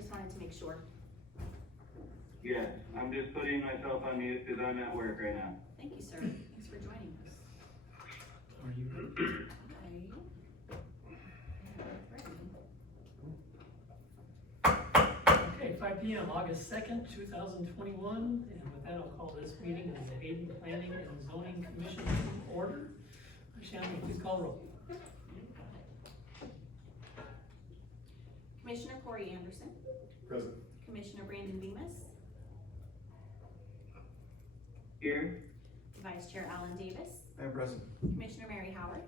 just wanted to make sure. Yes, I'm just putting myself on mute because I'm at work right now. Thank you, sir. Thanks for joining us. Are you ready? Okay, 5 p.m., August 2nd, 2021, and with that, I'll call this meeting of the Hayden Planning and Zoning Commission to order. Shannon, please call roll. Commissioner Corey Anderson. Present. Commissioner Brandon Bemis. Here? Vice Chair Alan Davis. I am present. Commissioner Mary Howard.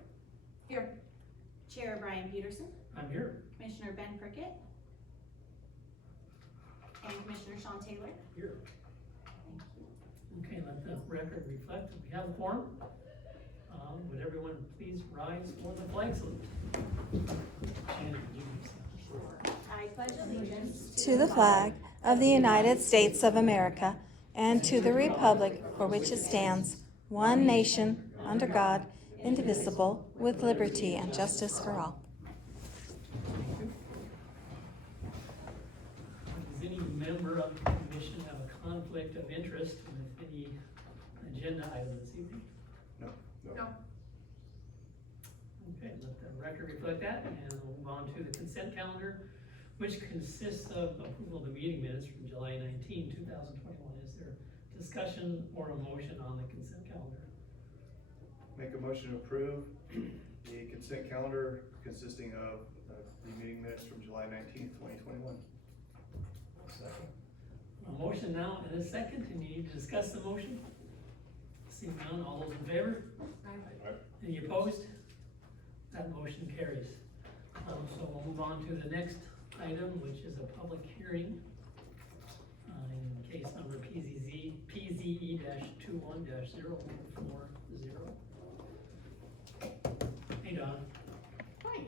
Here. Chair Brian Peterson. I'm here. Commissioner Ben Prickett. And Commissioner Sean Taylor. Here. Thank you. Okay, let the record reflect that we have a quorum. Would everyone please rise for the flag salute? Shannon, would you please? I pledge allegiance to the flag of the United States of America and to the republic for which it stands, one nation, under God, indivisible, with liberty and justice for all. Does any member of the commission have a conflict of interest with any agenda item this evening? No. Okay, let the record reflect that, and we'll move on to the consent calendar, which consists of approval of the meeting minutes from July 19, 2021. Is there discussion or a motion on the consent calendar? Make a motion to approve the consent calendar consisting of the meeting minutes from July 19th, 2021. Second. A motion now and a second, and you need to discuss the motion? Seeing none, all those in favor? Any opposed? That motion carries. So we'll move on to the next item, which is a public hearing in case number PZE-21-0140. Hey, Don. Hi.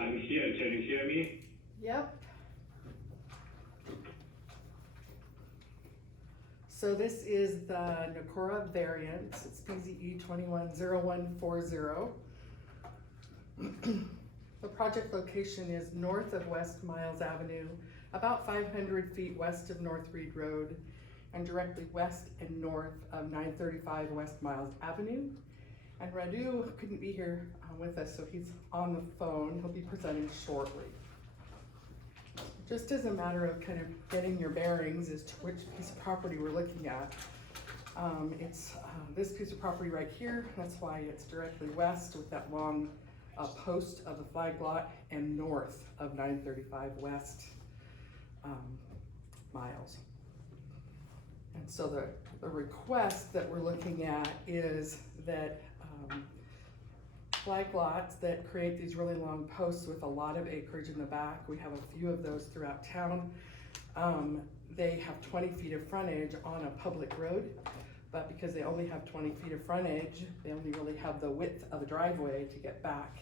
I'm here, can you hear me? Yep. So this is the Nakora variance. It's PZE 21-0140. The project location is north of West Miles Avenue, about 500 feet west of North Reed Road, and directly west and north of 935 West Miles Avenue. And Radu couldn't be here with us, so he's on the phone. He'll be presenting shortly. Just as a matter of kind of getting your bearings as to which piece of property we're looking at, it's this piece of property right here. That's why it's directly west with that long post of the flag lot, and north of 935 West Miles. And so the request that we're looking at is that flag lots that create these really long posts with a lot of acreage in the back. We have a few of those throughout town. They have 20 feet of frontage on a public road, but because they only have 20 feet of frontage, they only really have the width of a driveway to get back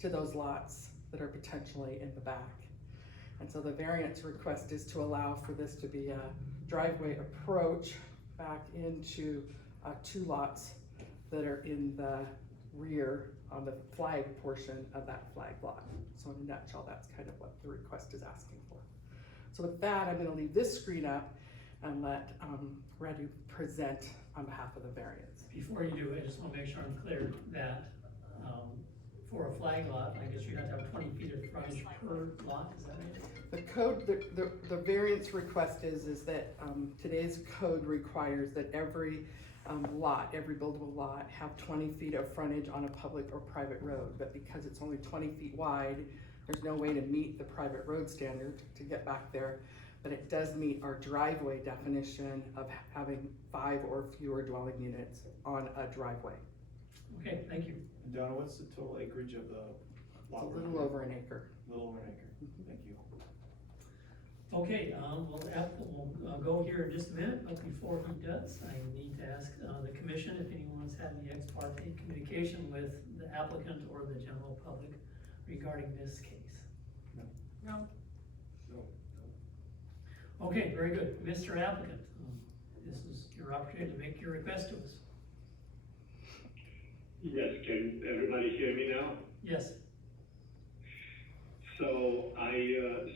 to those lots that are potentially in the back. And so the variance request is to allow for this to be a driveway approach back into two lots that are in the rear on the flag portion of that flag lot. So in a nutshell, that's kind of what the request is asking for. So with that, I'm gonna leave this screen up and let Radu present on behalf of the variance. Before you do, I just want to make sure I'm clear that for a flag lot, I guess you have to have 20 feet of frontage per lot, is that it? The code, the variance request is that today's code requires that every lot, every buildable lot, have 20 feet of frontage on a public or private road. But because it's only 20 feet wide, there's no way to meet the private road standard to get back there. But it does meet our driveway definition of having 5 or fewer dwelling units on a driveway. Okay, thank you. And Donna, what's the total acreage of the lot? It's a little over an acre. A little over an acre. Thank you. Okay, we'll go here in just a minute, but before he does, I need to ask the commission if anyone's had any ex parte communication with the applicant or the general public regarding this case. No. No. Okay, very good. Mr. Applicant, this is your opportunity to make your request to us. Yes, can everybody hear me now? Yes. So I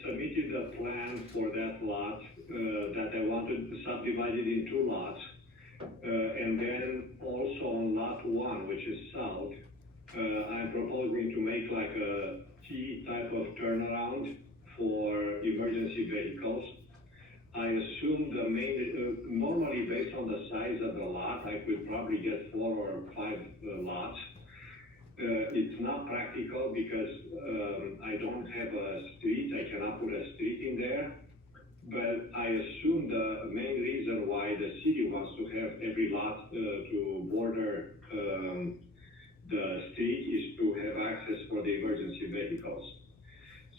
submitted a plan for that lot that I wanted subdivided in 2 lots. And then also on lot 1, which is south, I'm proposing to make like a T type of turnaround for emergency vehicles. I assume the main, normally based on the size of the lot, I could probably get 4 or 5 lots. It's not practical because I don't have a street, I cannot put a street in there. But I assume the main reason why the city wants to have every lot to border the street is to have access for the emergency vehicles.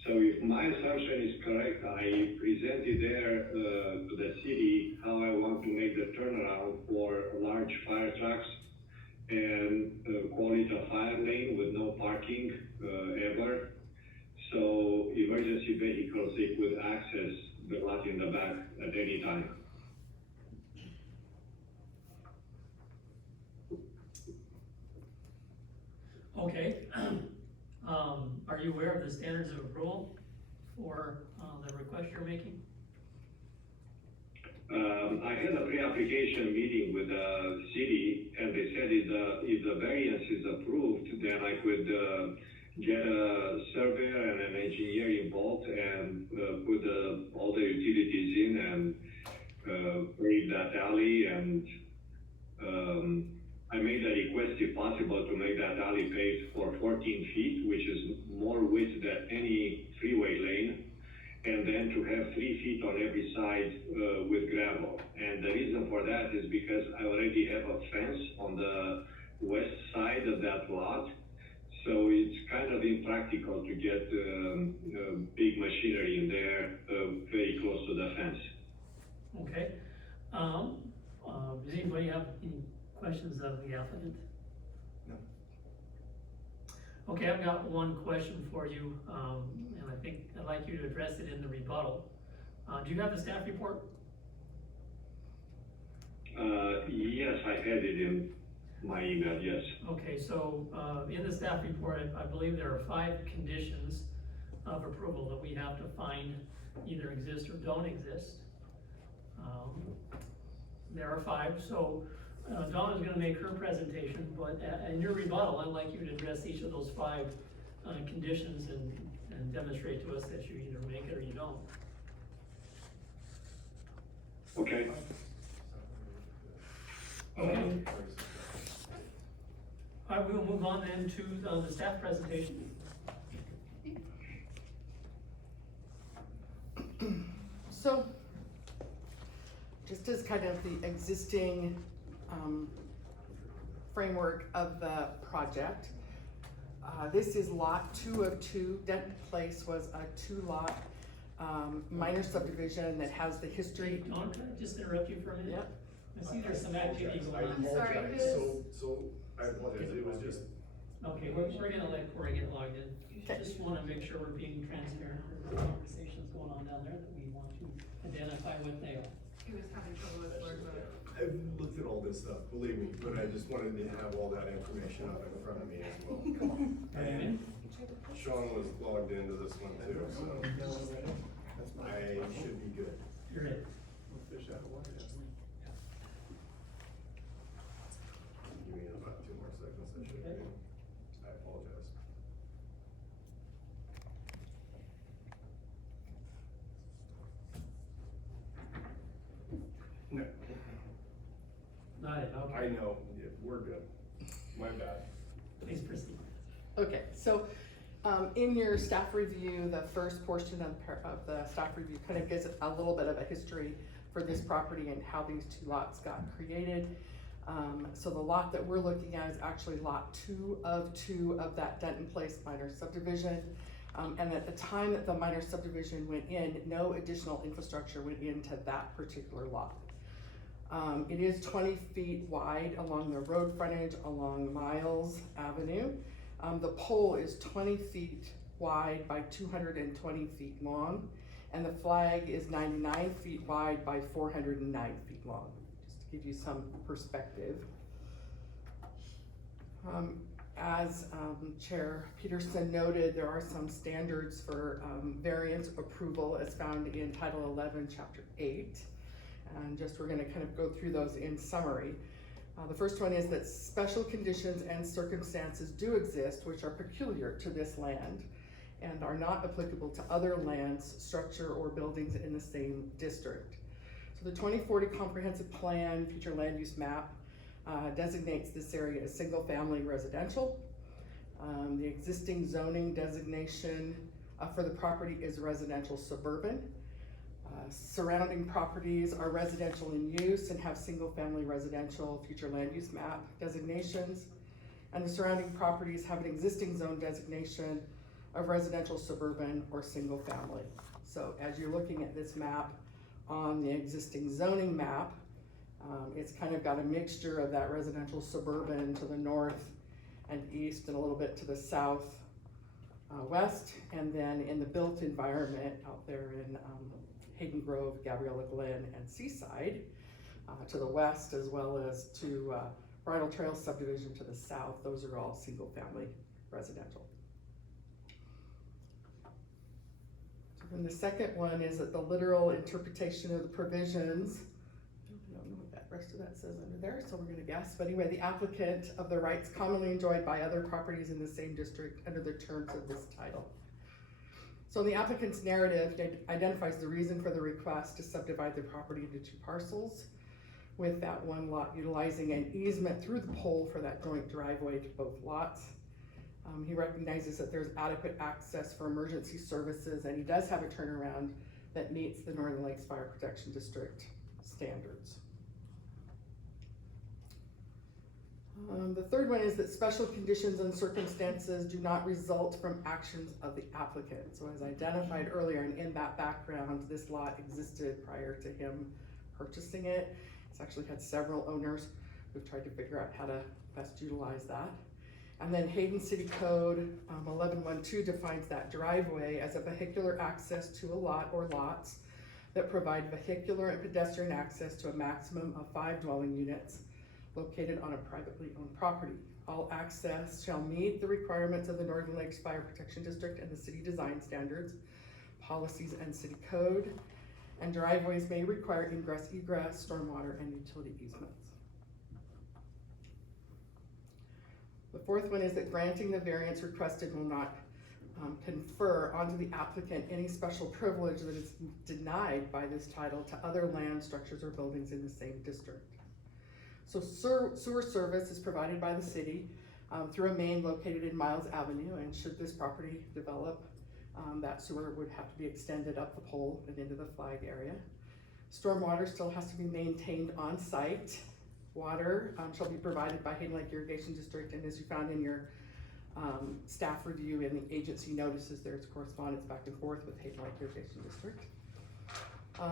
So if my assumption is correct, I presented there to the city how I want to make the turnaround for large fire trucks and call it a fire lane with no parking ever. So emergency vehicles, they could access the lot in the back at any time. Okay. Are you aware of the standards of approval for the request you're making? I had a pre-application meeting with the city, and they said if the variance is approved, then I could get a surveyor and an engineer involved and put all the utilities in and pave that alley. And I made a request, if possible, to make that alley paved for 14 feet, which is more width than any freeway lane. And then to have 3 feet on every side with gravel. And the reason for that is because I already have a fence on the west side of that lot. So it's kind of impractical to get big machinery in there very close to the fence. Okay. Does anybody have any questions of the applicant? No. Okay, I've got one question for you, and I think I'd like you to address it in the rebuttal. Do you have the staff report? Yes, I had it in my email, yes. Okay, so, in the staff report, I believe there are 5 conditions of approval that we have to find either exist or don't exist. There are 5, so Donna's gonna make her presentation, but in your rebuttal, I'd like you to address each of those 5 conditions and demonstrate to us that you either make it or you don't. Okay. Okay. All right, we will move on then to the staff presentation. So, just as kind of the existing framework of the project, this is lot 2 of 2. Denton Place was a 2-lot minor subdivision that has the history. Don, can I just interrupt you for a minute? Yep. I see there's some activity going I'm on. sorry, I apologize, it was just, Okay, we're gonna let Corey get logged in. Okay. Just wanna make sure we're being transparent. There's conversations going on down there that we want to identify what they are. He was having trouble with word mode. I've looked at all this stuff, believe me, but I just wanted to have all that information up in front of me as well. And Sean was logged into this one too, so I should be good. You're it. fish out of water. Give me about 2 more seconds, I should be. I apologize. No, Not it, I okay. know, yeah, we're good. My bad. Please proceed. Okay, so in your staff review, the first portion of the staff review kind of gives a little bit of a history for this property and how these 2 lots got created. So the lot that we're looking at is actually lot 2 of that Denton Place minor subdivision. And at the time that the minor subdivision went in, no additional infrastructure went into that particular lot. It is 20 feet wide along the road frontage along Miles Avenue. The pole is 20 feet wide by 220 feet long, and the flag is 99 feet wide by 409 feet long, just to give you some perspective. As Chair Peterson noted, there are some standards for variance approval as found in Title 11, Chapter 8. And just we're gonna kind of go through those in summary. The first one is that special conditions and circumstances do exist which are peculiar to this land and are not applicable to other lands, structure, or buildings in the same district. So the 2040 Comprehensive Plan Future Land Use Map designates this area as single-family residential. The existing zoning designation for the property is residential suburban. Surrounding properties are residential in use and have single-family residential future land use map designations. And the surrounding properties have an existing zone designation of residential suburban or single-family. So as you're looking at this map on the existing zoning map, it's kind of got a mixture of that residential suburban to the north and east and a little bit to the south west, and then in the built environment out there in Hayden Grove, Gabriella Glen, and Seaside to the west, as well as to Bridle Trail subdivision to the south. Those are all single family residential. And the second one is that the literal interpretation of the provisions, I don't know what that rest of that says under there, so we're gonna guess, but anyway, the applicant of the rights commonly enjoyed by other properties in the same district under the terms of this title. So in the applicant's narrative, it identifies the reason for the request to subdivide the property into two parcels, with that one lot utilizing an easement through the pole for that joint driveway to both lots. He recognizes that there's adequate access for emergency services, and he does have a turnaround that meets the Northern Lakes Fire Protection District standards. The third one is that special conditions and circumstances do not result from actions of the applicant. So as identified earlier, and in that background, this lot existed prior to him purchasing it. It's actually had several owners who've tried to figure out how to best utilize that. And then Hayden City Code 1112 defines that driveway as a vehicular access to a lot or lots that provide vehicular and pedestrian access to a maximum of 5 dwelling units located on a privately owned property. All access shall meet the requirements of the Northern Lakes Fire Protection District and the city design standards, policies, and city code. And driveways may require ingress, egress, stormwater, and utility easements. The fourth one is that granting the variance requested will not confer onto the applicant any special privilege that is denied by this title to other land, structures, or buildings in the same district. So sewer service is provided by the city through a main located in Miles Avenue, and should this property develop, that sewer would have to be extended up the pole and into the flag area. Stormwater still has to be maintained on site. Water shall be provided by Hayden Lake Irrigation District, and as you found in your staff review and the agency notices, there's correspondence back and forth with Hayden Lake Irrigation District.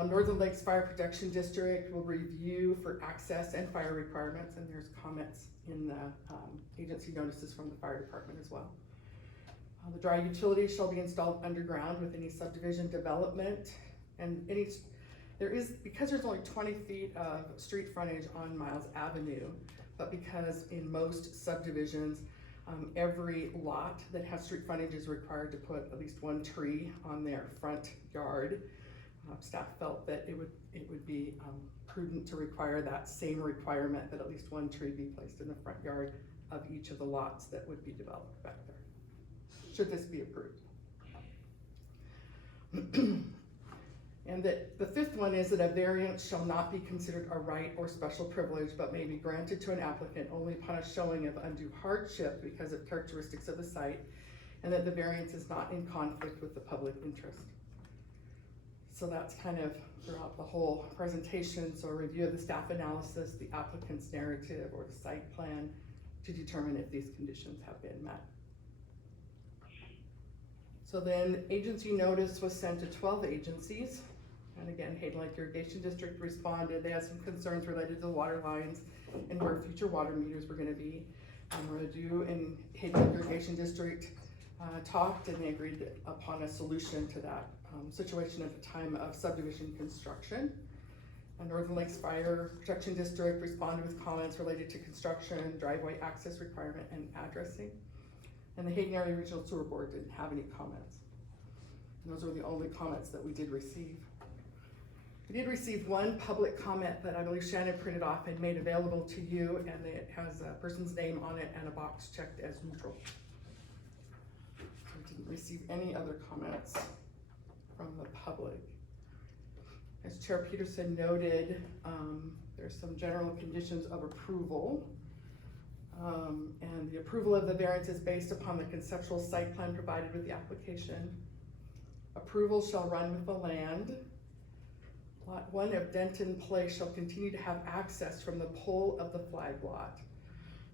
Northern Lakes Fire Protection District will review for access and fire requirements, and there's comments in the agency notices from the fire department as well. The dry utilities shall be installed underground with any subdivision development, and because there's only 20 feet of street frontage on Miles Avenue, but because in most subdivisions, every lot that has street frontage is required to put at least one tree on their front yard. Staff felt that it would be prudent to require that same requirement that at least one tree be placed in the front yard of each of the lots that would be developed back there, should this be approved. And that the fifth one is that a variance shall not be considered a right or special privilege, but may be granted to an applicant only upon a showing of undue hardship because of characteristics of the site, and that the variance is not in conflict with the public interest. So that's kind of throughout the whole presentation. So a review of the staff analysis, the applicant's narrative, or the site plan to determine if these conditions have been met. So then agency notice was sent to 12 agencies. And again, Hayden Lake Irrigation District responded. They had some concerns related to the water lines and where future water meters were gonna be. We're gonna do in Hayden Lake Irrigation District, talked and they agreed upon a solution to that situation at the time of subdivision construction. The Northern Lakes Fire Protection District responded with comments related to construction, driveway access requirement, and addressing. And the Hayden Area Regional Sewer Board didn't have any comments. And those were the only comments that we did receive. We did receive one public comment that I believe Shannon printed off and made available to you, and it has a person's name on it and a box checked as neutral. We didn't receive any other comments from the public. As Chair Peterson noted, there's some general conditions of approval. And the approval of the variance is based upon the conceptual site plan provided with the application. Approval shall run with the land. Lot 1 of Denton Place shall continue to have access from the pole of the flag lot.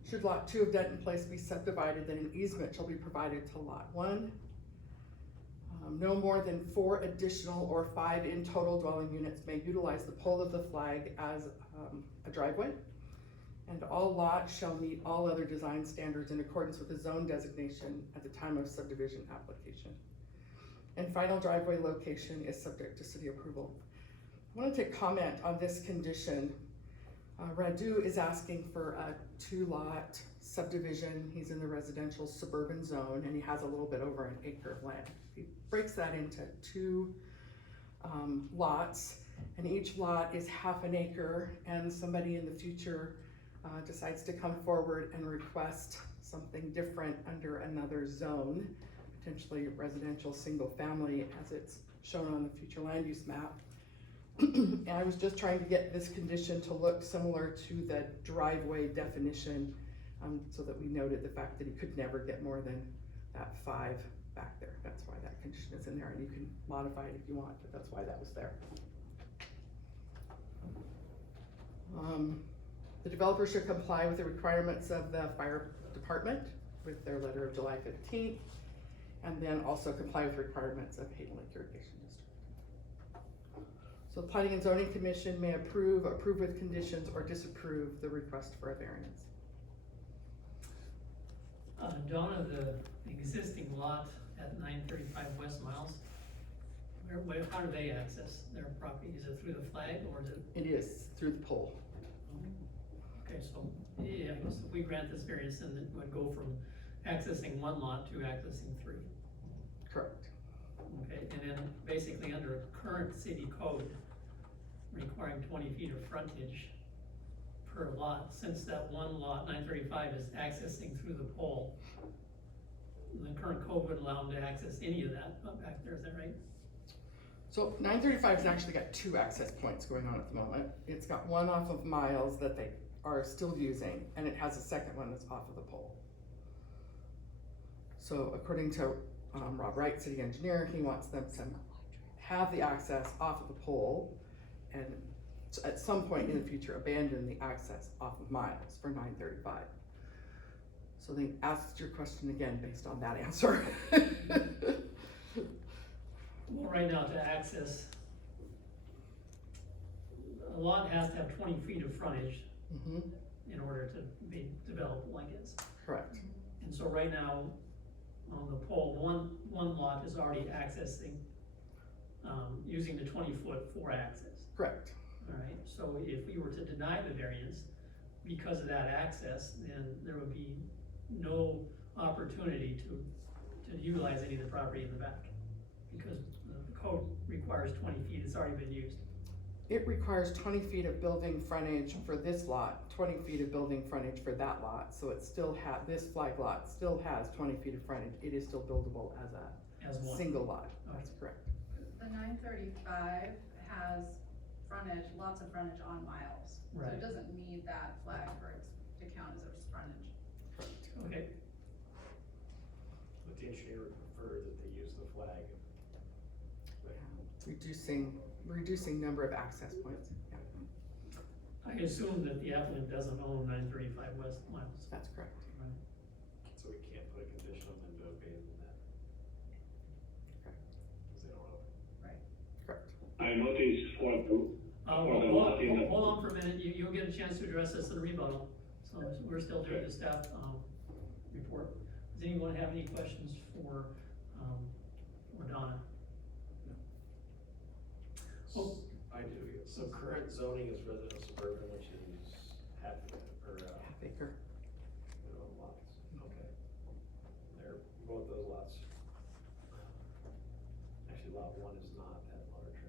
Should Lot 2 of Denton Place be subdivided, then an easement shall be provided to Lot 1. No more than 4 additional or 5 in total dwelling units may utilize the pole of the flag as a driveway. And all lots shall meet all other design standards in accordance with the zone designation at the time of subdivision application. And final driveway location is subject to city approval. I wanted to comment on this condition. Radu is asking for a 2-lot subdivision. He's in the residential suburban zone and he has a little bit over an acre of land. He breaks that into 2 lots, and each lot is half an acre, and somebody in the future decides to come forward and request something different under another zone, potentially residential single family as it's shown on the future land use map. And I was just trying to get this condition to look similar to the driveway definition, so that we noted the fact that he could never get more than that 5 back there. That's why that condition is in there, and you can modify it if you want, but that's why that was there. The developer should comply with the requirements of the fire department with their letter of July 15th, and then also comply with requirements of Hayden Lake Irrigation District. So the Planning and Zoning Commission may approve with conditions, or disapprove the request for a variance. Donna, the existing lot at 935 West Miles, how do they access their property? Is it through the flag or is it? It is through the pole. Okay, so, yeah, I guess if we grant this variance, then it would go from accessing 1 lot to accessing 3. Correct. Okay, and then basically under current city code, requiring 20 feet of frontage per lot, since that 1 lot, 935, is accessing through the pole, the current code would allow them to access any of that back there, is that right? So 935 has actually got 2 access points going on at the moment. It's got one off of Miles that they are still using, and it has a second one that's off of the pole. So according to Rob Wright, city engineer, he wants them to have the access off of the pole, and at some point in the future abandon the access off of Miles for 935. So they asked your question again based on that answer. Well, right now to access, a lot has to have 20 feet of frontage in order to be developable, I guess. Correct. And so right now, on the pole, one lot is already accessing, using the 20-foot for access. Correct. All right, so if we were to deny the variance because of that access, then there would be no opportunity to utilize any of the property in the back, because the code requires 20 feet, it's already been used. It requires 20 feet of building frontage for this lot, 20 feet of building frontage for that lot, so it still this flag lot still has 20 feet of frontage. It is still buildable as a one single lot. Okay. That's correct. The 935 has frontage, lots of frontage on Miles. So Right. it doesn't need that flag for it to count as its frontage. Okay, The engineer would prefer that they use the flag. Reducing number of access points. Yeah, I assume that the applicant doesn't own 935 West Miles. that's correct. So we can't put a condition on them to abandon that. Correct. Because they don't own it. Correct. I noticed for the lot in the. Hold on for a minute, you'll get a chance to address this in the rebuttal. So we're still doing the staff report. Does anyone have any questions for Donna? Oh, I do, yes. So current zoning is residential suburban, which is half, or, Half acre. lots, okay. They're, both those lots. Actually, lot one is not that large,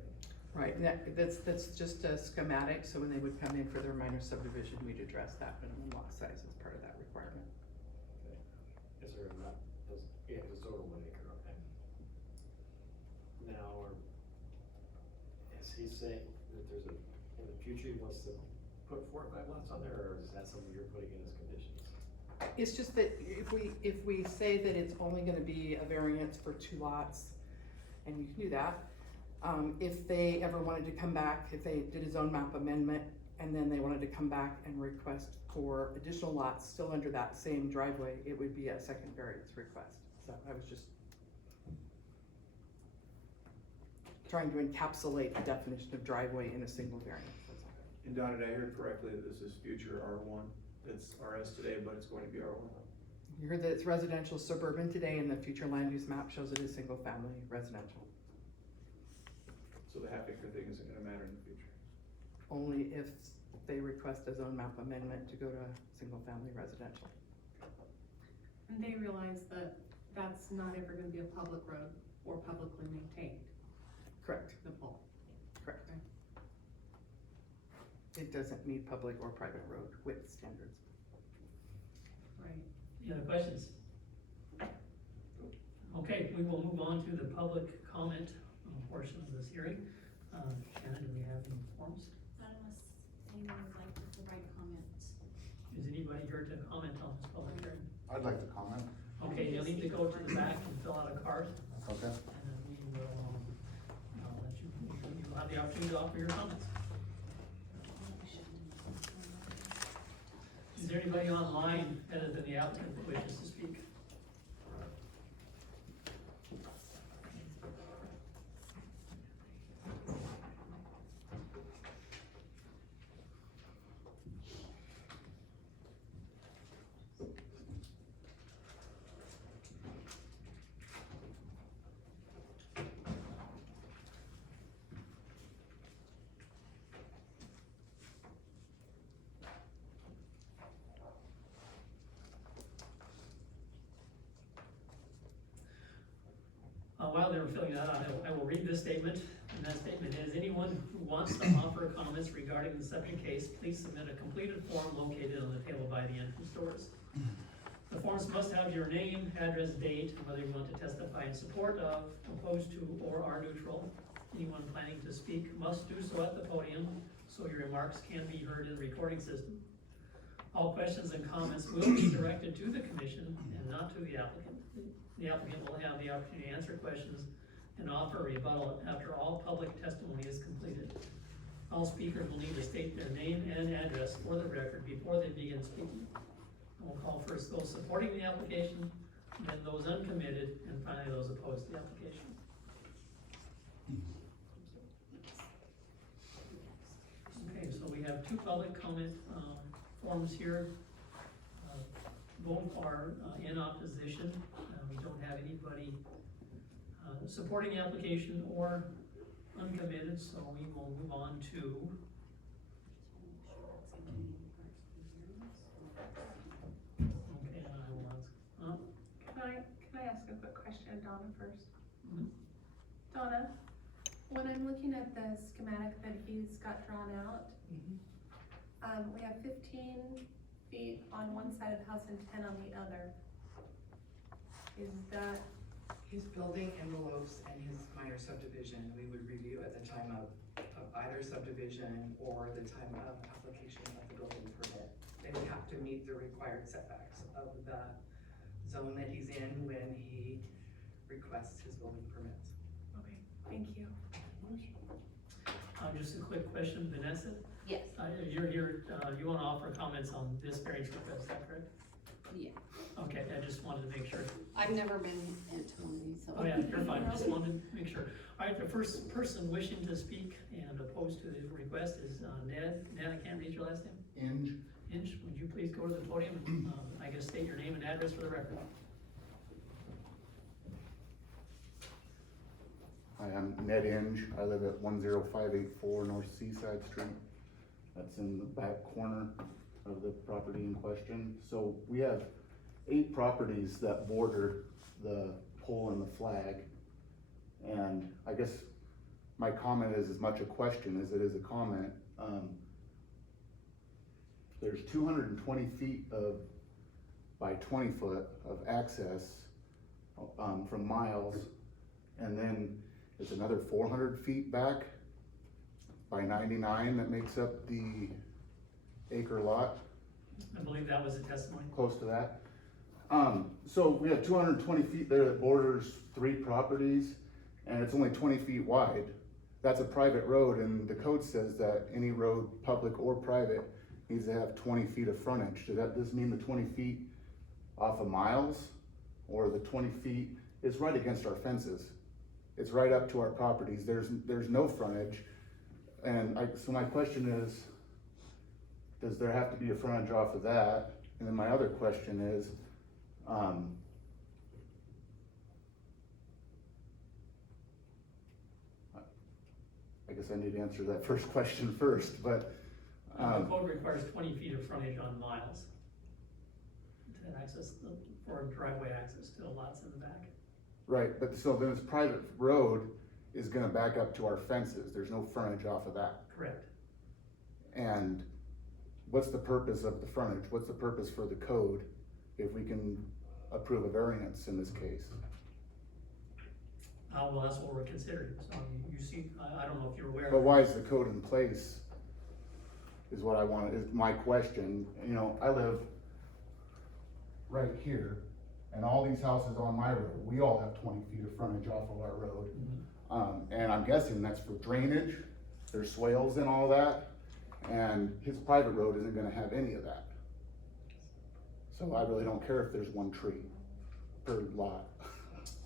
right? Right, and that's just a schematic, so when they would come in for their minor subdivision, we'd address that minimum lot size as part of that requirement. Is there not, yeah, it's over 1 acre, okay. Now, is he saying that there's in the future, he wants to put 4 or 5 lots on there, or is that something you're putting in as conditions? It's just that if we say that it's only gonna be a variance for 2 lots, and you can do that, if they ever wanted to come back, if they did a zone map amendment, and then they wanted to come back and request for additional lots still under that same driveway, it would be a second variance request. So I was just trying to encapsulate the definition of driveway in a single variance, that's all. And Donna, did I hear correctly that this is future R1? It's RS today, but it's going to be R1? You heard that it's residential suburban today, and the future land use map shows it as single family residential. So the half acre thing isn't gonna matter in the future? Only if they request a zone map amendment to go to single family residential. And they realize that that's not ever gonna be a public road or publicly maintained, Correct, the pole. correct. It doesn't meet public or private road width standards. Right. any other questions? Okay, we will move on to the public comment portion of this hearing. Shannon, do we have any forms? Not unless anyone would like to provide comments. Is anybody here to comment on this public hearing? I'd like to comment. Okay, you'll need to go to the back and fill out a card, Okay. and then we will, I'll let you'll have the opportunity to offer your comments. Is there anybody online other than the applicant that wishes to speak? While they were filling that out, I will read this statement, and that statement is, anyone who wants to offer comments regarding the subject case, please submit a completed form located on the table by the entrance doors. The forms must have your name, address, date, and whether you want to testify in support of, opposed to, or are neutral. Anyone planning to speak must do so at the podium, so your remarks can be heard in the recording system. All questions and comments will be directed to the commission and not to the applicant. The applicant will have the opportunity to answer questions and offer a rebuttal after all public testimony is completed. All speakers will need to state their name and address for the record before they begin speaking. We'll call first those supporting the application, then those uncommitted, and finally those opposed to the application. Okay, so we have 2 public comment forms here. Both are in opposition. We don't have anybody supporting the application or uncommitted, so we will move on to okay, and I will ask, Can I ask a quick question, Donna, first? Mhm. Donna, when I'm looking at the schematic that he's got drawn out, we have 15 feet on one side of the house and 10 on the other. Is that, His building envelopes and his minor subdivision, we would review at the time of either subdivision or the time of application of the building permit. They would have to meet the required setbacks of the zone that he's in when he requests his building permits. okay, thank you. just a quick question, Vanessa. Yes. You're here, you wanna offer comments on this variance request, is that correct? Yeah. Okay, I just wanted to make sure. I've never been into one of these, so. Oh, yeah, you're fine, just wanted to make sure. All right, the first person wishing to speak and opposed to the request is Ned. Ned, I can't read your last name. Inge. Inge, would you please go to the podium and, I guess, state your name and address for the record? Hi, I'm Ned Inge. I live at 10584 North Seaside Street. That's in the back corner of the property in question. So we have 8 properties that border the pole and the flag. And I guess my comment is as much a question as it is a comment. There's 220 feet by 20 foot of access from Miles. And then it's another 400 feet back by 99 that makes up the acre lot, I believe that was a testimony. close to that. So we have 220 feet there that borders 3 properties, and it's only 20 feet wide. That's a private road, and the code says that any road, public or private, needs to have 20 feet of frontage. Does this mean the 20 feet off of Miles, or the 20 feet? It's right against our fences. It's right up to our properties. There's no frontage. And so my question is, does there have to be a frontage off of that? And then my other question is, I guess I need to answer that first question first, but. The code requires 20 feet of frontage on Miles to access, for driveway access to the lots in the back. Right, but so then this private road is gonna back up to our fences. There's no frontage off of that. Correct. And what's the purpose of the frontage? What's the purpose for the code if we can approve a variance in this case? Well, that's what we're considering. So you see, I don't know if you're aware. But why is the code in place? Is what I want, is my question. You know, I live right here, and all these houses on my road, we all have 20 feet of frontage off of our road. And I'm guessing that's for drainage, there's swales and all that, and his private road isn't gonna have any of that. So I really don't care if there's 1 tree per lot.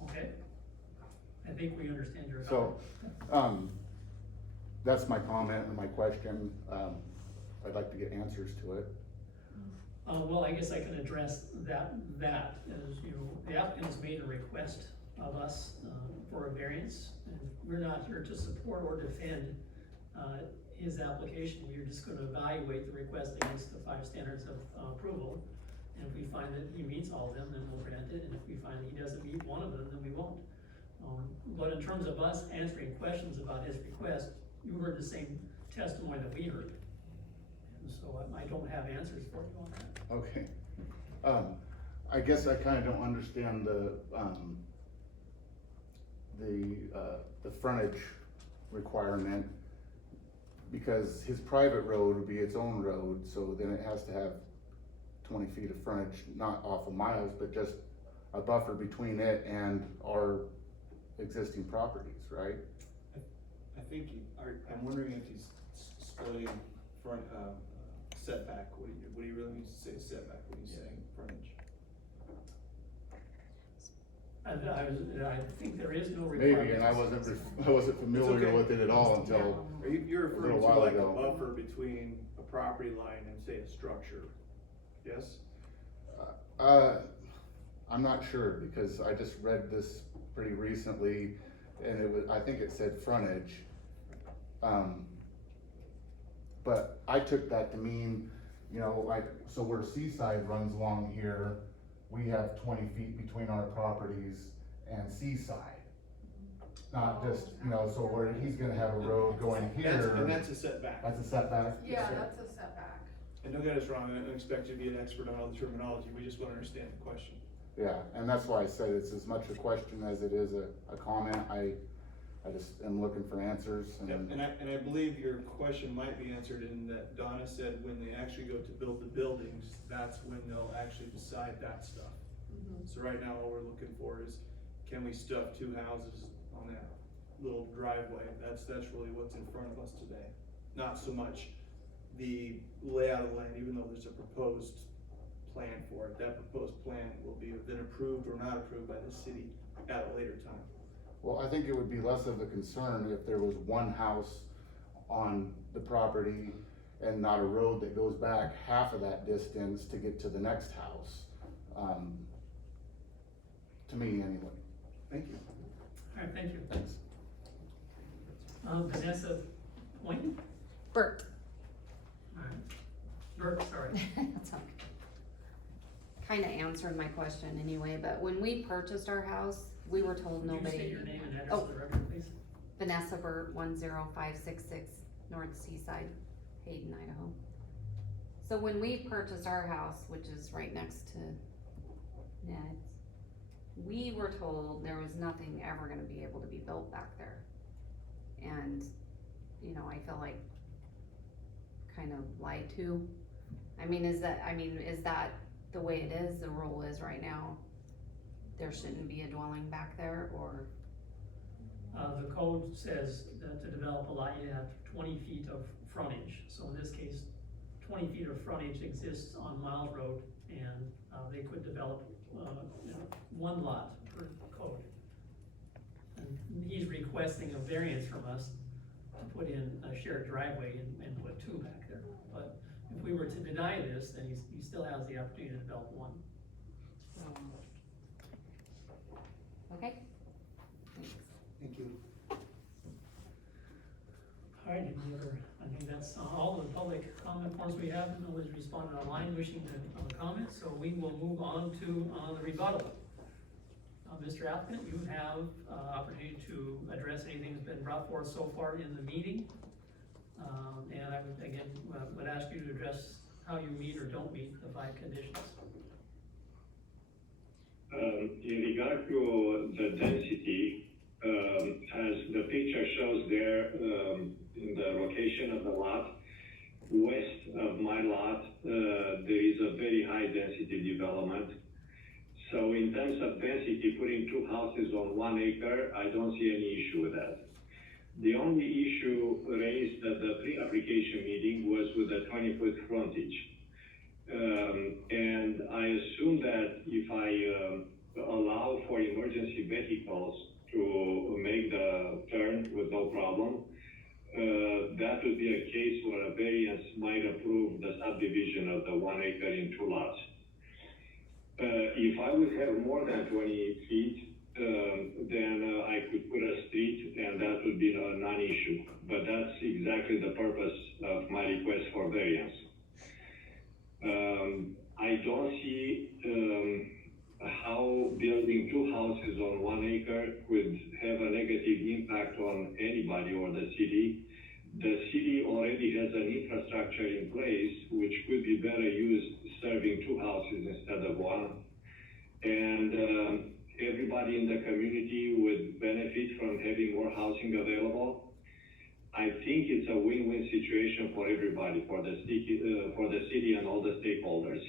Okay. I think we understand your So, comment. that's my comment and my question. I'd like to get answers to it. Well, I guess I can address that is, the applicant has made a request of us, for a variance. And we're not here to support or defend, his application. We're just gonna evaluate the request against the 5 standards of approval. And if we find that he meets all of them, then we'll grant it. And if we find that he doesn't meet one of them, then we won't. But in terms of us answering questions about his request, you heard the same testimony that we heard. And so I don't have answers for you on that. Okay. I guess I kinda don't understand the frontage requirement, because his private road would be its own road, so then it has to have 20 feet of frontage, not off of Miles, but just a buffer between it and our existing properties, right? I think, I'm wondering if he's splitting front, setback. What do you really mean to say setback when he's saying frontage? I think there is no requirement. Maybe, and I wasn't familiar okay. with it at all until You're a referring little to while like a ago. buffer between a property line and say a structure, yes? I'm not sure, because I just read this pretty recently, and I think it said frontage. But I took that to mean, so where Seaside runs along here, we have 20 feet between our properties and Seaside. Not just, so where he's gonna have a road going here. And that's a setback. That's a setback? Yeah, that's a setback. And don't get us wrong, I don't expect you to be an expert on all the terminology, we just wanna understand the question. Yeah, and that's why I said it's as much a question as it is a comment. I just am looking for answers and. Yep, and I believe your question might be answered in that Donna said when they actually go to build the buildings, that's when they'll actually decide that stuff. So right now, all we're looking for is, can we stuff 2 houses on that little driveway? That's really what's in front of us today. Not so much the layout of the land, even though there's a proposed plan for it. That proposed plan will be then approved or not approved by the city at a later time. Well, I think it would be less of a concern if there was 1 house on the property and not a road that goes back half of that distance to get to the next house. To me, anyway. Thank you. All right, thank you. Thanks. Vanessa Point? Bert. Alright. Burke, sorry. That's okay. Kinda answered my question anyway, but when we purchased our house, we were told Would you nobody. state your name and address Oh. for the record, please? Vanessa Burt, 10566 North Seaside, Hayden, Idaho. So when we purchased our house, which is right next to Ned's, we were told there was nothing ever gonna be able to be built back there. And, you know, I feel like kind of lied to. I mean, is that the way it is, the rule is right now? There shouldn't be a dwelling back there, or? The code says that to develop a lot, you have 20 feet of frontage. So in this case, 20 feet of frontage exists on Miles Road, and they could develop, one lot per code. And he's requesting a variance from us to put in a shared driveway and put 2 back there. But if we were to deny this, then he still has the opportunity to develop 1. Okay. Thanks. Thank you. All right, any other, I think that's all the public comment forms we have. Nobody's responded online wishing to comment, so we will move on to the rebuttal. Mr. Applicant, you have opportunity to address anything that's been brought forth so far in the meeting. And I would, again, would ask you to address how you meet or don't meet the 5 conditions. In regard to the density, as the picture shows there, in the location of the lot, west of my lot, there is a very high density development. So in terms of density, putting 2 houses on 1 acre, I don't see any issue with that. The only issue raised at the pre-application meeting was with the 20-foot frontage. And I assume that if I allow for emergency vehicles to make the turn with no problem, that would be a case where a variance might approve the subdivision of the 1 acre in 2 lots. If I would have more than 20 feet, then I could put a street and that would be a non-issue. But that's exactly the purpose of my request for variance. I don't see how building 2 houses on 1 acre could have a negative impact on anybody or the city. The city already has an infrastructure in place which could be better used serving 2 houses instead of 1. And everybody in the community would benefit from having more housing available. I think it's a win-win situation for everybody, for the city and all the stakeholders.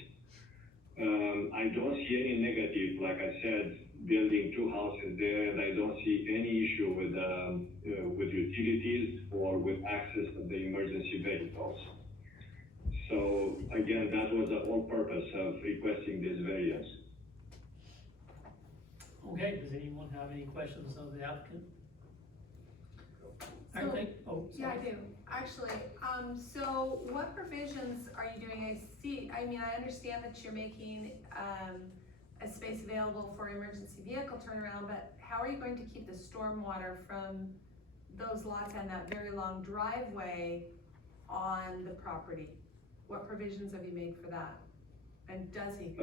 I don't see any negative, like I said, building 2 houses there, and I don't see any issue with utilities or with access to the emergency vehicles. So again, that was the whole purpose of requesting this variance. Okay, does anyone have any questions of the applicant? I So- think, oh, Yeah, I sorry. do, actually. So what provisions are you doing? I mean, I understand that you're making, a space available for emergency vehicle turnaround, but how are you going to keep the stormwater from those lots and that very long driveway on the property? What provisions have you made for that? And does he?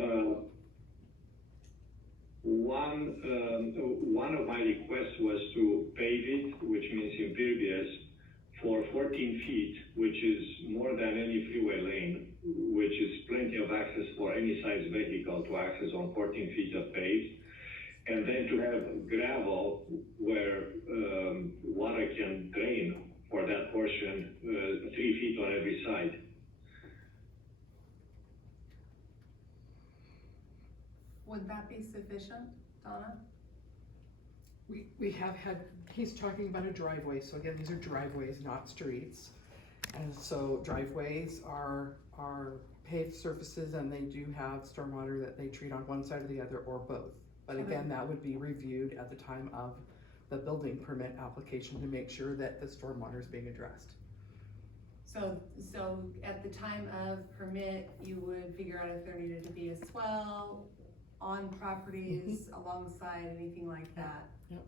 One of my requests was to pave it, which means impervious, for 14 feet, which is more than any freeway lane, which is plenty of access for any size vehicle to access on 14 feet of paved. And then to have gravel where water can drain for that portion, 3 feet on every side. Would that be sufficient, Donna? We have had, he's talking about a driveway, so again, these are driveways, not streets. And so driveways are paved surfaces and they do have stormwater that they treat on one side or the other or both. But again, that would be reviewed at the time of the building permit application to make sure that the stormwater is being addressed. So at the time of permit, you would figure out if there needed to be a swell on properties alongside, anything like that? Yep.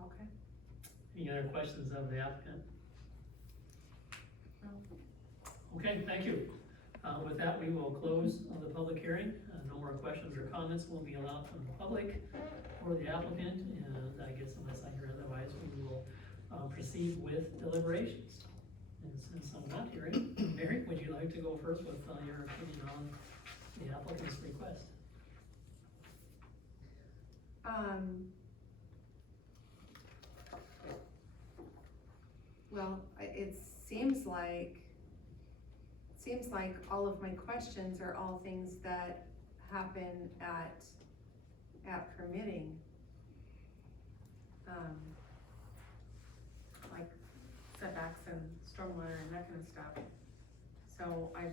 Okay. Any other questions of the applicant? Okay, thank you. With that, we will close the public hearing. No more questions or comments will be allowed from the public or the applicant, and I guess unless I hear otherwise, we will proceed with deliberations. And since I'm not hearing, Mary, would you like to go first with your opinion on the applicant's request? Well, it seems like all of my questions are all things that happen at permitting. Like setbacks and stormwater and that kind of stuff. So I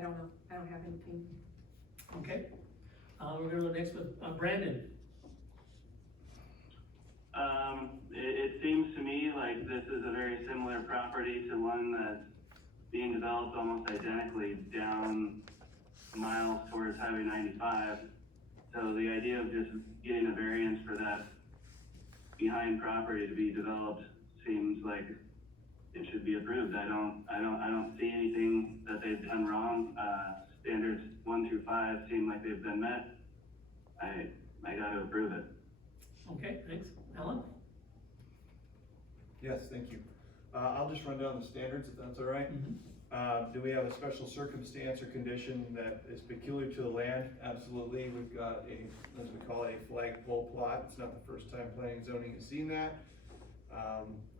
don't know, I don't have anything. Okay, we're gonna go next with Brandon. It seems to me like this is a very similar property to one that's being developed almost identically down miles towards Highway 95. So the idea of just getting a variance for that behind property to be developed seems like it should be approved. I don't see anything that they've done wrong. Standards 1 through 5 seem like they've been met. I gotta approve it. Okay, thanks. Alan? Yes, thank you. I'll just run down the standards if that's all right. Mm-hmm. Do we have a special circumstance or condition that is peculiar to the land? Absolutely. We've got as we call it, a flagpole plot. It's not the first time planning and zoning has seen that.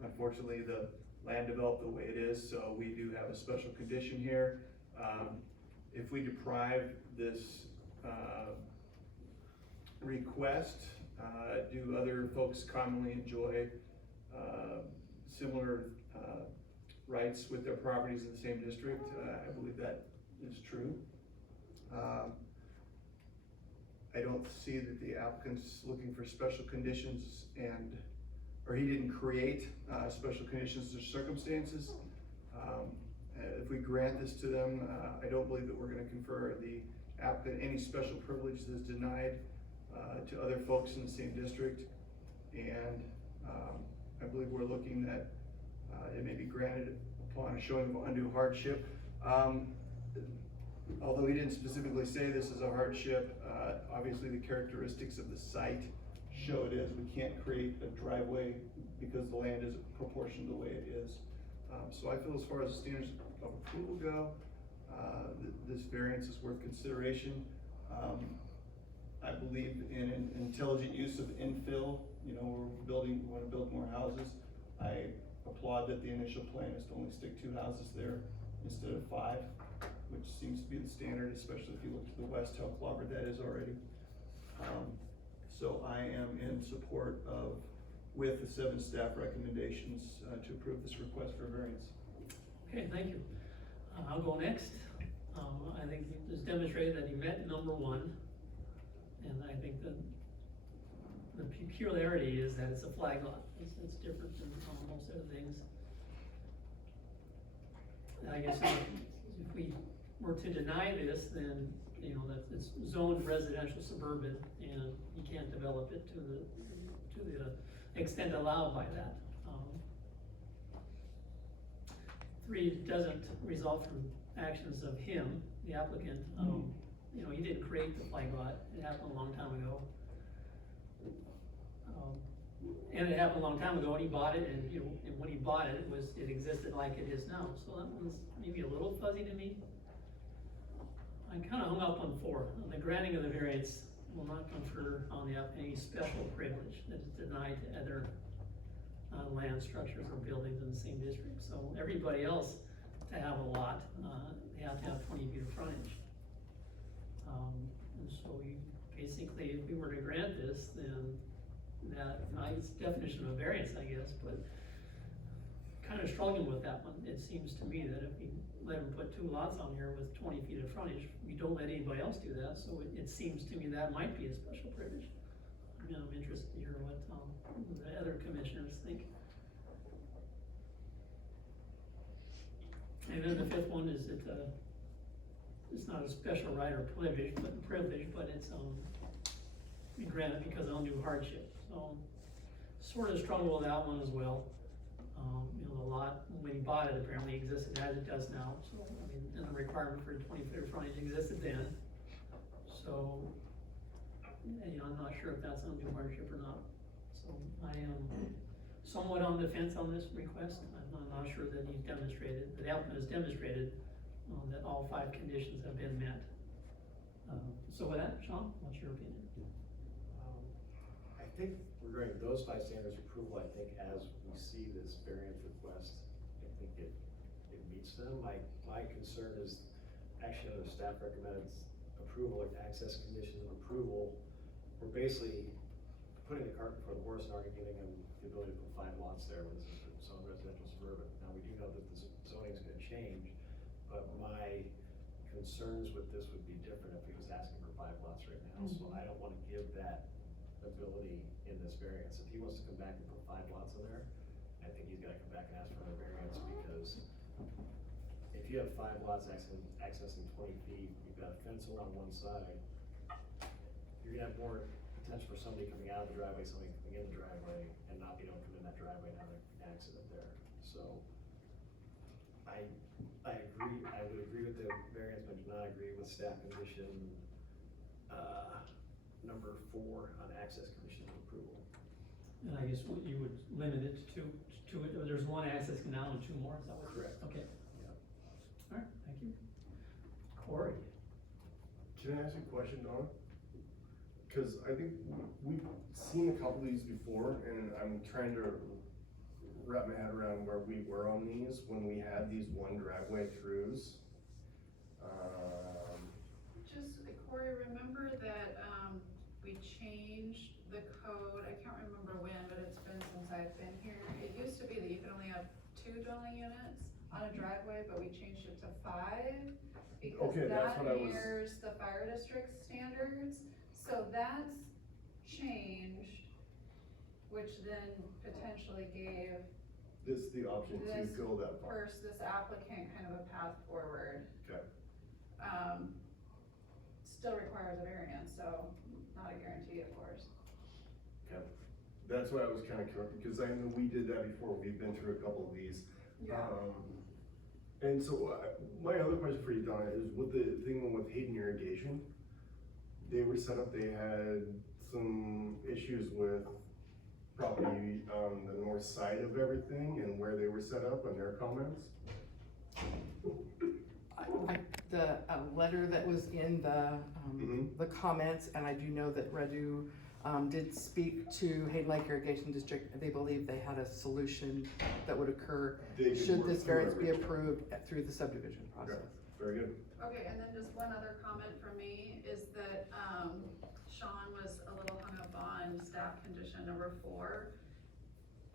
Unfortunately, the land developed the way it is, so we do have a special condition here. If we deprive this request, do other folks commonly enjoy similar rights with their properties in the same district? I believe that is true. I don't see that the applicant's looking for special conditions or he didn't create special conditions or circumstances. If we grant this to them, I don't believe that we're gonna confer the applicant any special privilege that is denied to other folks in the same district. And I believe we're looking at it may be granted upon a showing of undue hardship. Although he didn't specifically say this is a hardship, obviously the characteristics of the site show it is. We can't create a driveway because the land is proportioned the way it is. So I feel as far as the standards of approval go, this variance is worth consideration. I believe in an intelligent use of infill. You know, we want to build more houses. I applaud that the initial plan is to only stick 2 houses there instead of 5, which seems to be the standard, especially if you look to the west, how clobbered that is already. So I am in support with the 7 staff recommendations to approve this request for variance. Okay, thank you. I'll go next. I think it's demonstrated that he met number 1, and I think that the peculiarity is that it's a flag lot. It's different than most other things. I guess if we were to deny this, then, you know, that it's zoned residential suburban, and you can't develop it to the extent allowed by that. 3, doesn't result from actions of him, the applicant. You know, he didn't create the flag lot. It happened a long time ago. And it happened a long time ago, and he bought it, and, you know, and when he bought it, it existed like it is now. So that one's maybe a little fuzzy to me. I kind of hung up on 4. The granting of the variance will not confer on the applicant any special privilege that is denied to other land structures or buildings in the same district. So everybody else to have a lot, they have to have 20 feet of frontage. And so basically, if we were to grant this, then that, it's definition of a variance, I guess, but kind of struggling with that one. It seems to me that if we let them put 2 lots on here with 20 feet of frontage, we don't let anybody else do that, so it seems to me that might be a special privilege. I mean, I'm interested to hear what the other commissioners think. And then the 5th one is that it's not a special right or privilege, but it's granted because of undue hardship. So sort of struggle with that one as well. You know, the lot, when he bought it, apparently existed as it does now, so, I mean, and the requirement for 20-foot frontage existed then. So, you know, I'm not sure if that's undue hardship or not. So I am somewhat on the fence on this request. I'm not sure that he's demonstrated, that the applicant has demonstrated, that all 5 conditions have been met. So with that, Sean, what's your opinion? I think regarding those 5 standards of approval, I think as we see this variance request, I think it meets them. My concern is actually under staff recommended approval, like access conditions of approval, we're basically putting the cart before the horse and already giving them the ability to put 5 lots there when this is zone residential suburban. Now, we do know that the zoning is gonna change, but my concerns with this would be different if he was asking for 5 lots right now, so I don't wanna give that ability in this variance. If he wants to come back and put 5 lots in there, I think he's gotta come back and ask for another variance, because if you have 5 lots accessing 20 feet, you've got a fence along one side, you're gonna have more potential for somebody coming out of the driveway, somebody coming in the driveway, and not being able to come in that driveway and have an accident there. So, I agree, I would agree with the variance, but do not agree with staff condition, number 4 on access condition of approval. And I guess you would limit it to there's 1 access now and 2 more, is that what? Correct. Okay, Yeah. alright, thank you. Corey? Can I ask you a question, Donna? Cause I think we've seen a couple of these before, and I'm trying to wrap my head around where we were on these when we had these 1 driveway throughs. Just, Corey, remember that, we changed the code, I can't remember when, but it's been since I've been here. It used to be that you could only have 2 dwelling units on a driveway, but we changed it to 5. Because Okay, that's that what I was- mirrors the fire district standards, so that's changed, which then potentially gave This the option to This go that far. this applicant kind of a path forward. Okay. Still requires a variance, so not a guarantee, of course. Okay. That's why I was kinda curious, because I know we did that before, we've been through a couple of these. Yeah. And so, my other question for you, Donna, is with the thing with Hayden Irrigation, they were set up, they had some issues with property on the north side of everything and where they were set up and their comments. The letter that was in the comments, and I do know that Redu did speak to Hayden Lake Irrigation District. They believe they had a solution that would occur They could should work this through variance be everything. approved through the subdivision process. Okay, very good. Okay, and then just one other comment from me is that, Sean was a little hung up on staff condition number 4.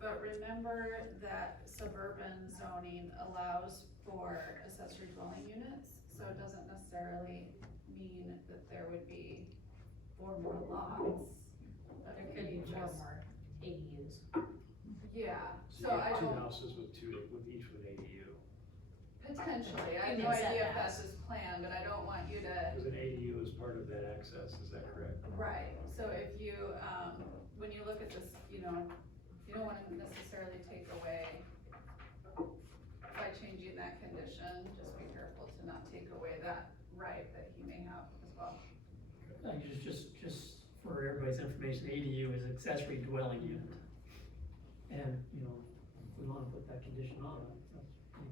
But remember that suburban zoning allows for accessory dwelling units, so it doesn't necessarily mean that there would be 4 more lots. But There it could be 4 just- more ADUs. Yeah, So so you I have 2 don't, houses with each with ADU. potentially, I have And no then idea if setbacks. that's his plan, but I don't want you to. Because an ADU is part of that access, is that correct? Right, so if you, when you look at this, you know, you don't wanna necessarily take away, by changing that condition, just be careful to not take away that right that he may have as well. Just for everybody's information, ADU is accessory dwelling unit. And, you know, if we wanna put that condition on it.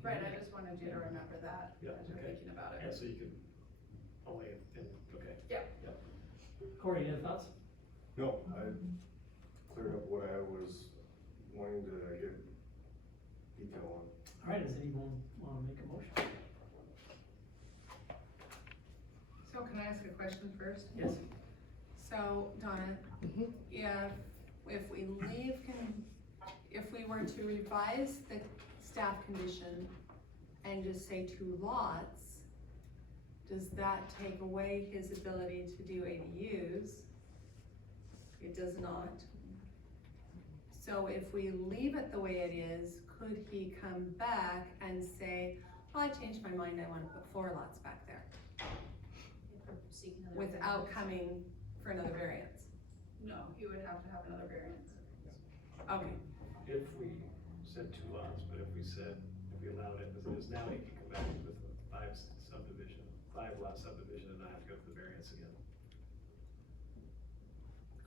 Right, I just wanted you to remember that Yeah, as you're okay. thinking about Yeah, it. so you could only, okay. Corey, you have thoughts? No, I cleared up what I was wanting to get detail on. Alright, does anyone wanna make a motion? So can I ask a question first? Yes? So, Donna, if we if we were to revise the staff condition and just say 2 lots, does that take away his ability to do ADUs? It does not. So if we leave it the way it is, could he come back and say, well, I changed my mind, I wanna put 4 lots back there, If we're seeking another without variance. coming for another variance? No, he would have to have another variance. Okay, If we said 2 lots, but if we allowed it as it is now, he could come back with a 5-lot subdivision and not have to go through the variance again.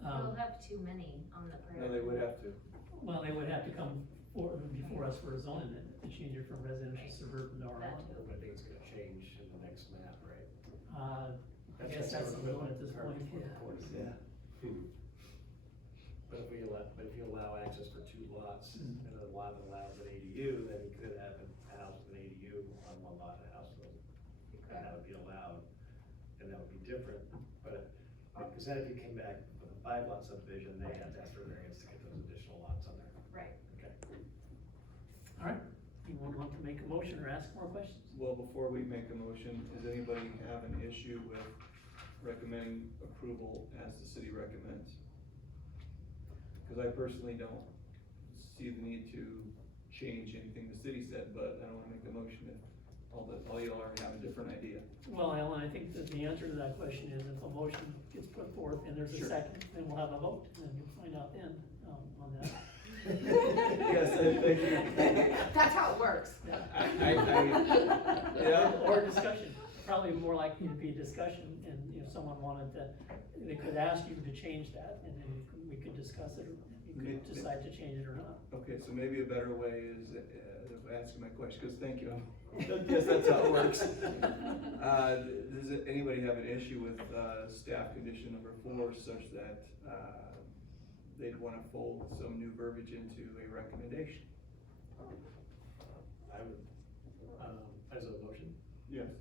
We'll have too many on the No, prairie. they would have to. Well, they would have to come before us for a zoning amendment to change it from residential suburban to R1. That too. But I think it's gonna change in the next map, right? I guess that's the one at this point, yeah. Yeah. But if you allow access for 2 lots, Mm. and a lot allows an ADU, then you could have a house with an ADU on one lot, and a house with, and that would be allowed, and that would be different, but, because then if you came back with a 5-lot subdivision, they have to ask for variance to get those additional lots on there. Right. Okay. All right, anyone want to make a motion or ask more questions? Well, before we make a motion, does anybody have an issue with recommending approval as the city recommends? Cause I personally don't see the need to change anything the city said, but I don't wanna make a motion if all y'all are have a different idea. Well, Alan, I think that the answer to that question is if a motion gets put forth and there's a Sure. second, then we'll have a vote, and you'll find out then, on that. Yes, thank you. That's how it works. Yeah. Or discussion, probably more likely to be discussion, and if someone wanted to, they could ask you to change that, and then we could discuss it, or you could decide to change it or not. Okay, so maybe a better way is of asking my question, cause thank you. Yes, that's how it works. Does anybody have an issue with, staff condition number 4 such that, they'd wanna fold some new verbiage into a recommendation? I would, as a motion? Yes.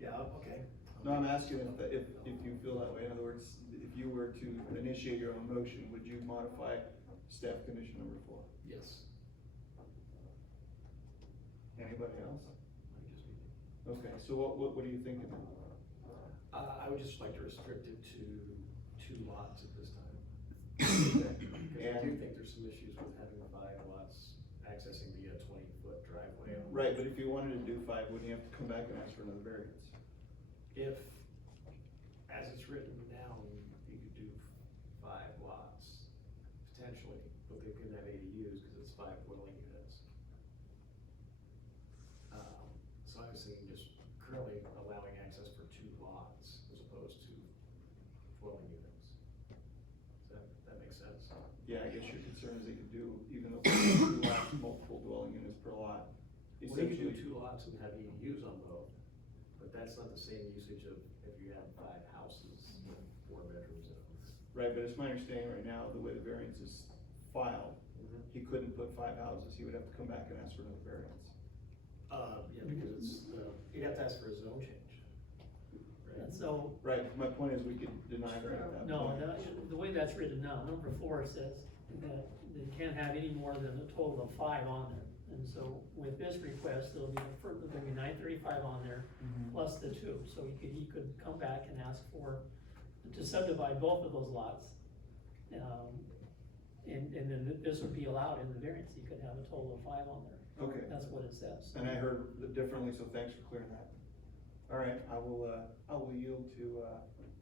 Yeah, okay. No, I'm asking if you feel that way. In other words, if you were to initiate your own motion, would you modify staff condition number 4? Yes. Anybody else? Might just be. Okay, so what are you thinking? I would just like to restrict it to 2 lots at this time. Because I do think there's some issues with having 5 lots accessing via 20-foot driveway. Right, but if you wanted to do 5, wouldn't you have to come back and ask for another variance? If, as it's written now, you could do 5 lots, potentially, but they couldn't have ADUs because it's 5 dwelling units. So I was thinking just currently allowing access for 2 lots as opposed to dwelling units. Does that make sense? Yeah, I guess your concern is they could do, even though it's 2 lots, multiple dwelling units per lot. Well, you could do Essentially, 2 lots and have ADUs on both, but that's not the same usage of if you have 5 houses with 4 bedrooms in them. right, but it's my understanding right now, the way the variance is filed, he couldn't put 5 houses, he would have to come back and ask for another variance. Yeah, because it's, you'd have to ask for a zone change. And Right? so, Right, my point is we could deny that at that no, point. the way that's written now, number 4 says that they can't have any more than a total of 5 on there. And so with this request, there'll be 935 on there, plus the 2, so he could come back and ask to subdivide both of those lots. And then this would be allowed in the variance, you could have a total of 5 on there. Okay. That's what it says. And I heard it differently, so thanks for clearing that. All right, I will yield to,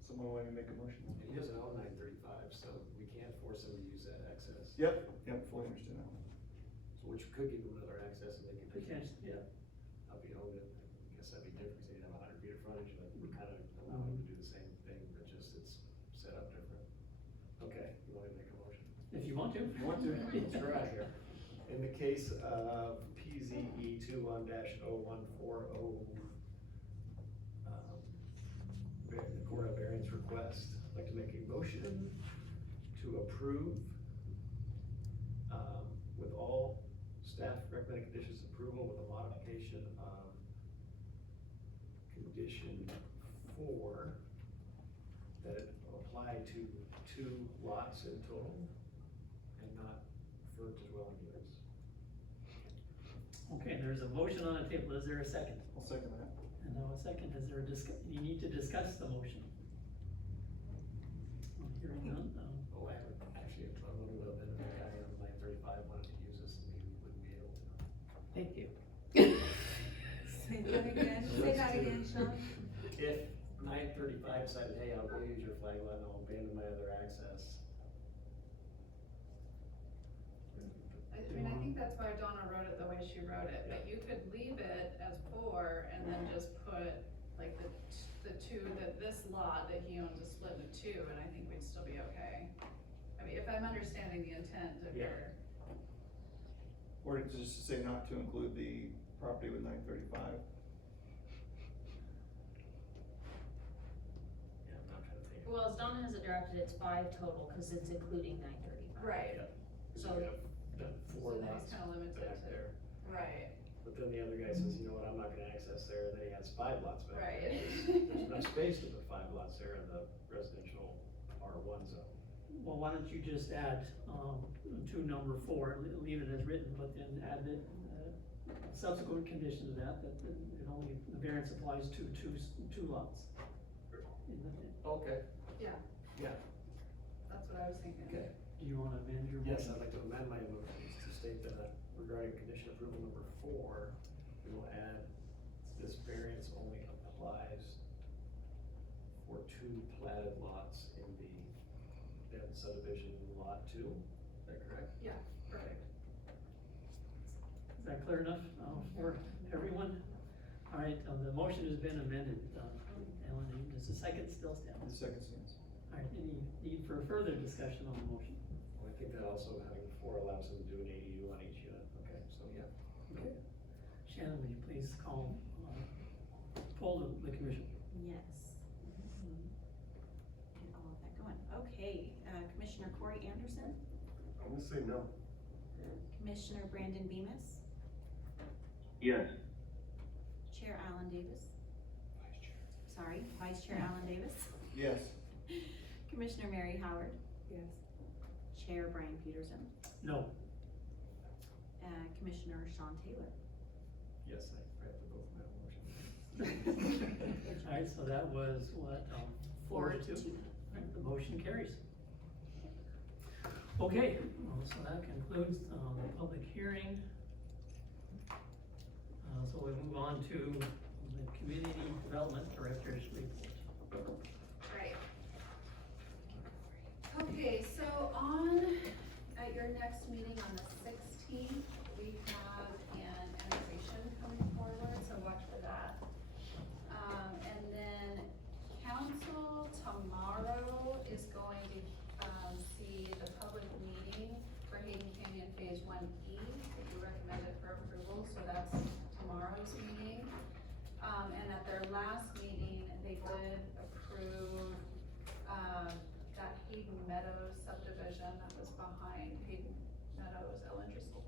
someone wanting to make a motion. He doesn't own 935, so we can't force him to use that access. Yep, fully understand that one. So which could give him another access and they could. Potentially, yeah. If he owned it, I guess that'd be different, because he'd have 100 feet of frontage, but we kind of allow him to do the same thing, but just it's set up different. Okay, you want to make a motion? If you want to. If you want to. Let's try here. In the case of PZE 21-0140, the Cora variance request, I'd like to make a motion to approve, with all staff recommended conditions approval with a modification of condition 4, that it apply to 2 lots in total and not refer to dwelling units. Okay, there's a motion on the table, is there a second? I'll second that. And now a second, is there you need to discuss the motion? Hearing none, Oh, I haven't, actually, I wouldn't have been, the guy on 935 wanted to use this, and we wouldn't be able to. thank you. Say that again, Sean. If 935 decided, hey, I'll go use your flag lot and I'll abandon my other access, think that's why Donna wrote it the way she wrote it, but you could leave it as 4 and then just put like the two, that this lot that he owns is split into 2, and I think we'd still be okay. I mean, if I'm understanding the intent of your, Or just to say not to include the property with 935. Yeah, I'm not trying to think. Well, as Donna has it drafted, it's 5 total, cause it's including 935. right, So- We have the so 4 then lots it's kinda limited back to, there, right, but then the other guy says, you know what, I'm not gonna access there, and then he has 5 lots back there. right. There's enough space to put 5 lots there in the residential R1 zone. Well, why don't you just add, to number 4, leave it as written, but then add the, subsequent condition to that, that it only, the variance applies to two lots. Okay. Yeah. Yeah. That's what I was thinking. Okay. Do you wanna amend your motion? Yes, I'd like to amend my motion to state that regarding condition approval number 4, we will add, this variance only applies for 2 platted lots in the then subdivision lot 2, is that correct? Yeah, perfect. Is that clear enough, for everyone? All right, the motion has been amended, Alan, does the second still stand? The second stands. All right, any need for further discussion on the motion? Well, I think that also having 4 allows them to do an ADU on each unit, okay, so yeah. Okay. Shannon, would you please call, poll the commission? Yes. Get all of that going. Okay, Commissioner Corey Anderson, I'm gonna say no. Commissioner Brandon Bemis, Yes. Chair Alan Davis. Sorry, Vice Chair Alan Davis, Yes. Commissioner Mary Howard, Yes. Chair Brian Peterson, No. Commissioner Sean Taylor. Yes, I have to vote for that motion. All right, so that was what, 4 to 2? 2. The motion carries. Okay, so that concludes, the public hearing. So we move on to the Community Development Director's report. Right. Okay, so at your next meeting on the 16th, we have an annexation coming forward, so watch for that. And then council tomorrow is going to, see the public meeting for Hayden Canyon Phase 1E that you recommended for approval, so that's tomorrow's meeting. And at their last meeting, they did approve, that Hayden Meadows subdivision that was behind Hayden Meadows Elementary School.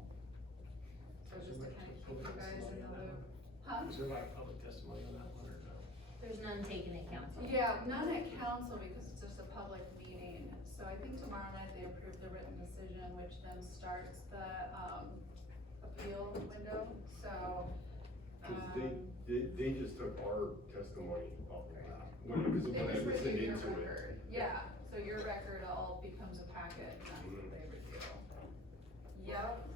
So just to kind of keep you guys in the loop. Huh? Is there a lot of public testimony on that one or no? There's none taken at council. Yeah, none at council because it's just a public meeting. So I think tomorrow night they approve the written decision, which then starts the, appeal window, so. Cause they just took our testimony off of that, because They when I just listened review your into it. record. Yeah, so your record all becomes a packet and that's what they review. Yep,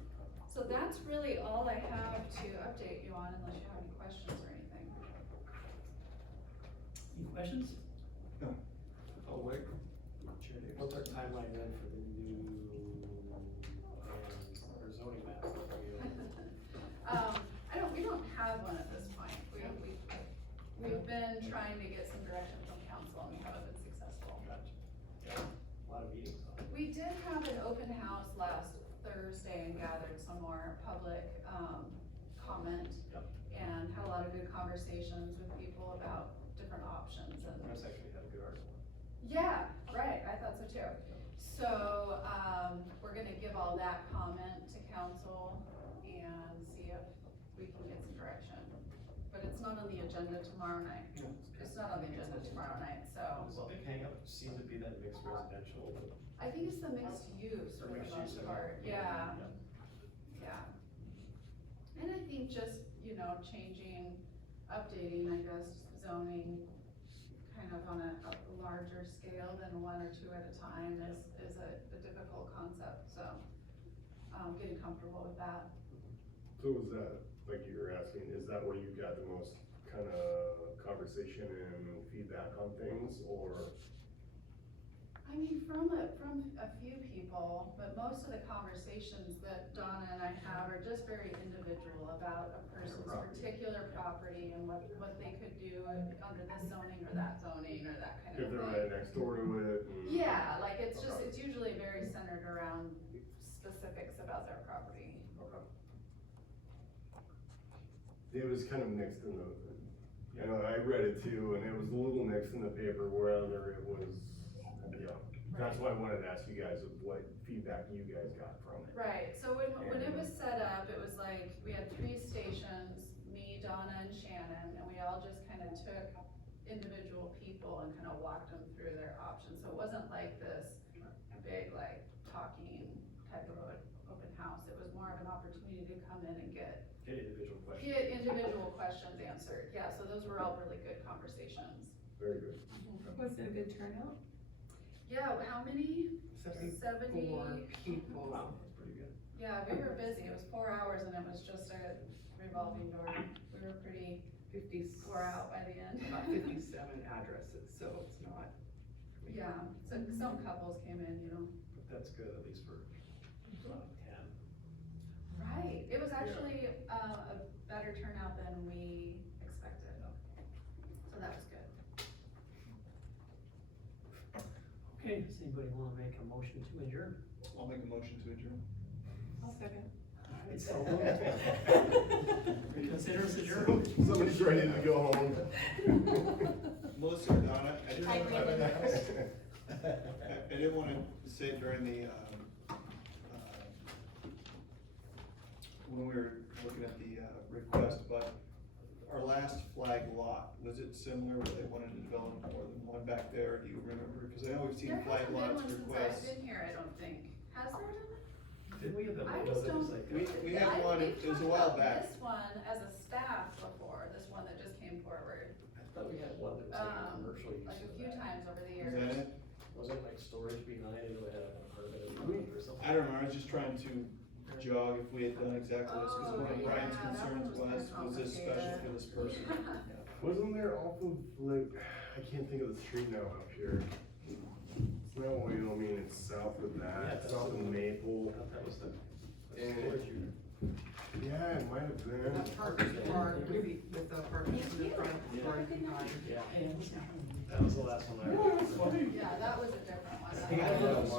so that's really all I have to update you on unless you have any questions or anything. Any questions? No. Oh, wait. Chair Davis. What's our timeline then for the new plans or zoning map? We don't have one at this point. We've been trying to get some direction from council and we haven't been successful. Gotcha. Yeah, a lot of meetings on it. We did have an open house last Thursday and gathered some more public, comment. Yep. And had a lot of good conversations with people about different options and. That's actually had a good article. Yeah, right, I thought so too. So, we're gonna give all that comment to council and see if we can get some direction. But it's not on the agenda tomorrow night. It's not on the agenda tomorrow night, so. So the big hangup seems to be that mixed residential. I think it's the mixed use for the Mixed most use, part, yeah, yeah. And I think just, changing, updating, I guess, zoning kind of on a larger scale than 1 or 2 at a time is a difficult concept, so, getting comfortable with that. So is that, like you were asking, is that where you got the most kind of conversation and feedback on things, or? I mean, from a few people, but most of the conversations that Donna and I have are just very individual about a person's particular property and what they could do under this zoning or that zoning or that kind If of they're thing. right next door to it. Yeah, like it's usually very centered around specifics about their property. Okay. It was kind of mixed in the, you know, I read it too, and it was a little mixed in the paper, whether it was, yeah. That's why I wanted to ask you guys of what feedback you guys got from it. Right, so when it was set up, it was like, we had 3 stations, me, Donna, and Shannon, and we all just kind of took individual people and kind of walked them through their options. So it wasn't like this big, like, talking type of open house. It was more of an opportunity to come in and get individual questions answered. Yeah, so those were all really good conversations. Very good. Was it a good turnout? Yeah, how many? 74 people. Wow, that's pretty good. Yeah, we were busy. It was 4 hours and it was just a revolving door. We were pretty 50, wore out by the end. about 57 addresses, so it's not. Yeah, so some couples came in, you know. But that's good, at least for 10. Right, it was actually a better turnout than we expected. So that was good. Okay, does anybody wanna make a motion to adjourn? I'll make a motion to adjourn. I'll second. Alright, so moved. Consider us adjourned. Somebody's ready to go home. Melissa or Donna, I didn't Hi, wanna, Hayden. I didn't wanna say it during the, when we were looking at the, request, but our last flag lot, was it similar where they wanted to develop more than one back there? Do you remember? Cause I know we've seen There flag hasn't been lots one since I've requests. been here, I don't think. Has there been? Did we have the I window just that was don't- like? We had one, it was a while back. This one as a staff before, this one that just came forward, I thought we had one that was like commercial use like a of few that. times over the Is years. that it? Wasn't like storage behind it, or had an apartment in front of it or something? I don't remember, I was just trying to jog if we had done exactly this, cause one of Oh, Brian's yeah, that concerns one was was this special for this person? Wasn't there off of, like, I can't think of the street now up here. It's not Wyoming, it's south of Yeah, that, that's south of the- Maple. I thought that was the And- storage unit. Yeah, it might have been. Apartment park with the apartments in the front, Yeah. garden behind. Yeah, that was the last one I remember. Yeah, that was a different one. I don't know.